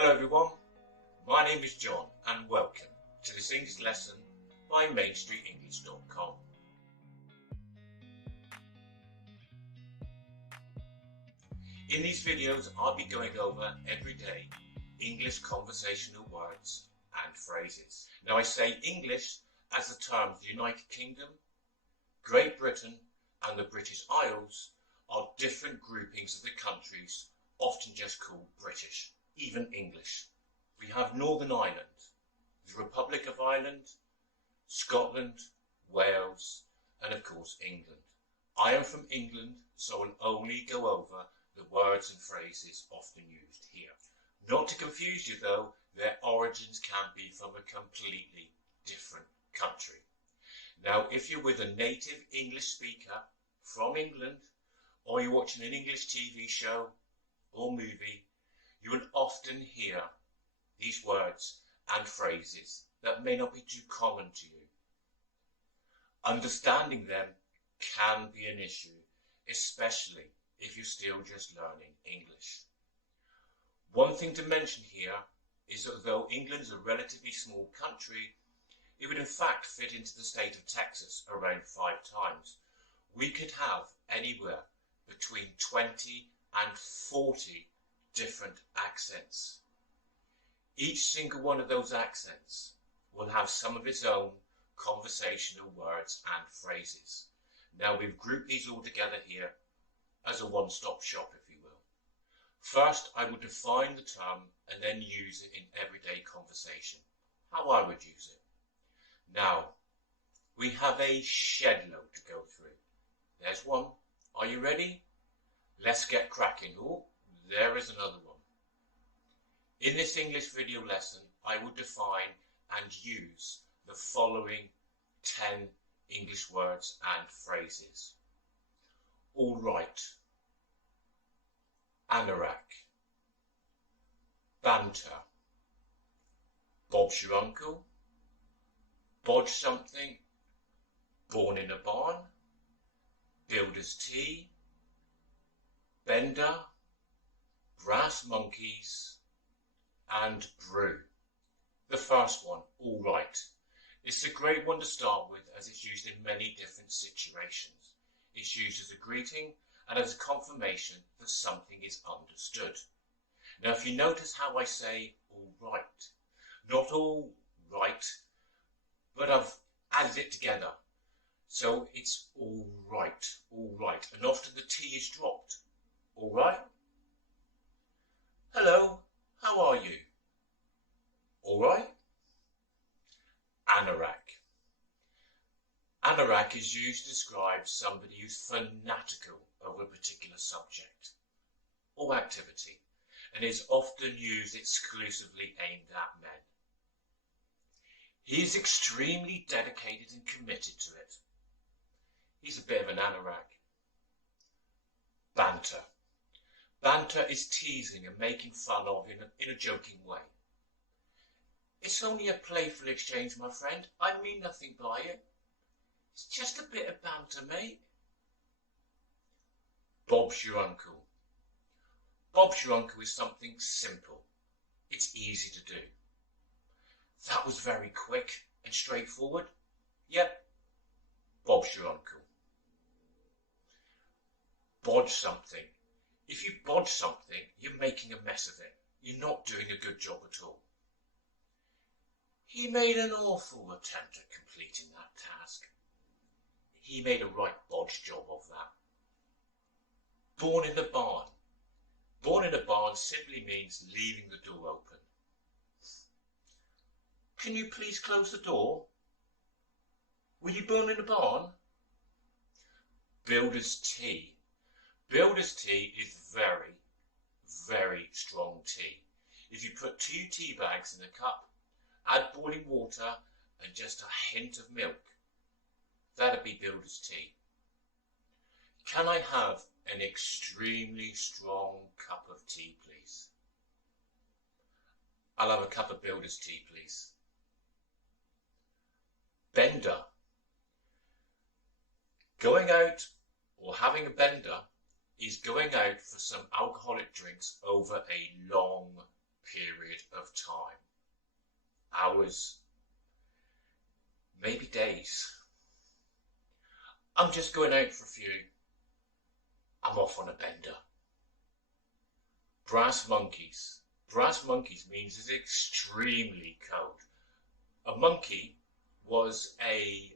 Hello everyone, my name is John and welcome to this English lesson by mainstreetenglish.com. In these videos I'll be going over everyday English conversational words and phrases. Now I say English as the terms the United Kingdom, Great Britain and the British Isles are different groupings of the countries often just called British, even English. We have Northern Ireland, the Republic of Ireland, Scotland, Wales and of course England. I am from England, so I'll only go over the words and phrases often used here. Not to confuse you though, their origins can be from a completely different country. Now if you're with a native English speaker from England, or you're watching an English TV show or movie, you will often hear these words and phrases that may not be too common to you. Understanding them can be an issue, especially if you're still just learning English. One thing to mention here is that though England's a relatively small country, it would in fact fit into the state of Texas around 5 times. We could have anywhere between 20 and 40 different accents. Each single one of those accents will have some of its own conversational words and phrases. Now we've grouped these all together here as a one-stop shop, if you will. First, I would define the term and then use it in everyday conversation, how I would use it. Now, we have a shed load to go through. There's one. Are you ready? Let's get cracking. Oh, there is another one. In this English video lesson, I will define and use the following 10 English words and phrases. All right. Anorak. Banter. Bob's your uncle. Bodge something. Born in a barn. Builder's tea. Bender, brass monkeys and brew. The first one, all right. It's a great one to start with as it's used in many different situations. It's used as a greeting and as a confirmation that something is understood. Now if you notice how I say all right, not all right, but I've added it together. So it's all right, and often the T is dropped. All right? Hello, how are you? All right? Anorak. Anorak is used to describe somebody who's fanatical over a particular subject or activity and is often used exclusively aimed at men. He is extremely dedicated and committed to it. He's a bit of an anorak. Banter. Banter is teasing and making fun of in a joking way. It's only a playful exchange, my friend. I mean nothing by it. It's just a bit of banter, mate. Bob's your uncle. Bob's your uncle is something simple. It's easy to do. That was very quick and straightforward. Yep, Bob's your uncle. Bodge something. If you bodge something, you're making a mess of it. You're not doing a good job at all. He made an awful attempt at completing that task. He made a right bodge job of that. Born in the barn. Born in a barn simply means leaving the door open. Can you please close the door? Were you born in a barn? Builder's tea. Builder's tea is very, very strong tea. If you put 2 tea bags in a cup, add boiling water and just a hint of milk, that'd be builder's tea. Can I have an extremely strong cup of tea, please? I'll have a cup of builder's tea, please. Bender. Going out or having a bender is going out for some alcoholic drinks over a long period of time. Hours, maybe days. I'm just going out for a few. I'm off on a bender. Brass monkeys. Brass monkeys means it's extremely cold. A monkey was a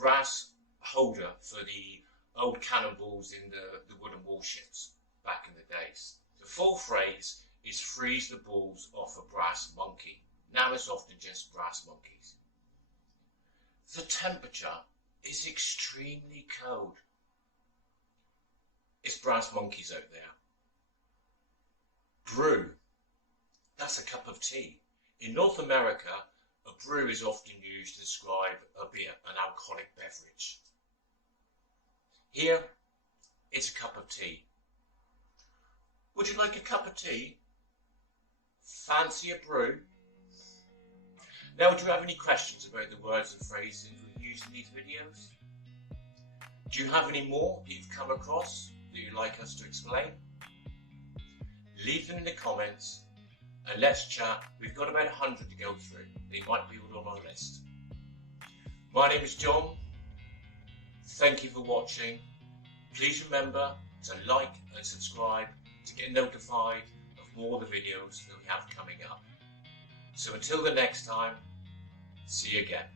brass holder for the old cannonballs in the wooden warships back in the days. The full phrase is freeze the balls off a brass monkey. Now it's often just brass monkeys. The temperature is extremely cold. It's brass monkeys out there. Brew. That's a cup of tea. In North America, a brew is often used to describe a beer, an alcoholic beverage. Here, it's a cup of tea. Would you like a cup of tea? Fancy a brew? Now, do you have any questions about the words and phrases we've used in these videos? Do you have any more that you've come across that you'd like us to explain? Leave them in the comments and let's chat. We've got about 100 to go through. They might be all on our list. My name is John. Thank you for watching. Please remember to like and subscribe to get notified of more of the videos that we have coming up. So until the next time, see you again.